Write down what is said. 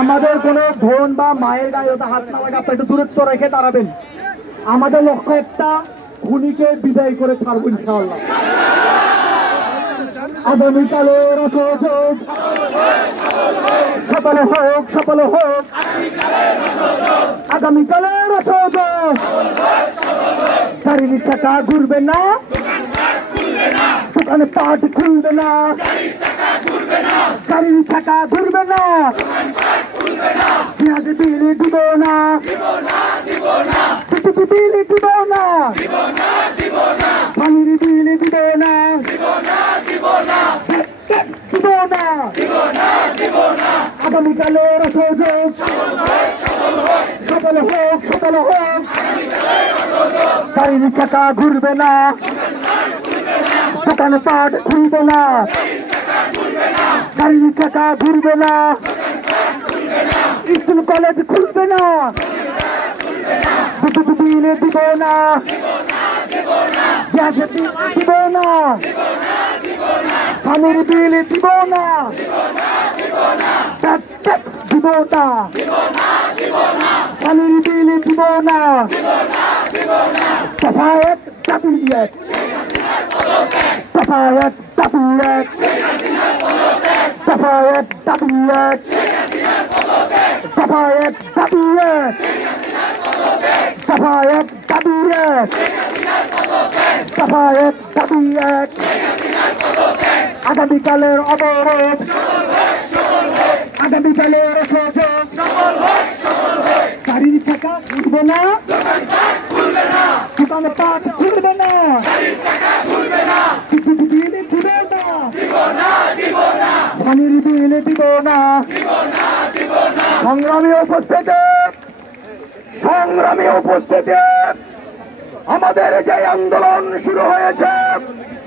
আমাদের কোনো বোন বা মায়ের গায়ে ওটা হাত না লাগে আপনার একটু দূরত্ব রেখে দাঁড়াবেন। আমাদের লক্ষ্য একটা, খুনিকে বিদায় করে ছাড়বো ইনশাআল্লাহ। আগামীকালের অসহযোগ সফল হোক সফল হোক আগামীকালের অসহযোগ গাড়ির চাকা ঘুরবে না, দোকানে পাট খুলবে না গাড়ির চাকা ঘুরবে না। পেঁয়াজ বিলি দিব না। কিছু বিলি দিব না। পানির বিলি দিব না। দিব না। আগামীকালের সহযোগ। সফল হোক সফল হোক। গাড়ির চাকা ঘুরবে না। দোকানে পাট খুলবে না। গাড়ির চাকা ঘুরবে না। স্কুল, কলেজ খুলবে না। বিদ্যুৎ বিল দিব না। গ্যাসের বিল দিব না। পানির বিল দিব না। দিব না। পানির বিল দিব না। সফায়ত দাবিয়ত সফায়ত দাবিয়ত সফায়ত দাবিয়ত সফায়ত দাবিয়ত সফায়ত দাবিয়ত সফায়ত দাবিয়ত আগামীকালের অবরোধ আগামীকালের সহযোগ গাড়ির চাকা ঘুরবে না দোকানে পাট খুলবে না বিদ্যুৎ বিল দিবে না পানির বিল দিব না। সংগ্রামী উপস্থিতি সংগ্রামী উপস্থিতি। আমাদের যে আন্দোলন শুরু হয়েছে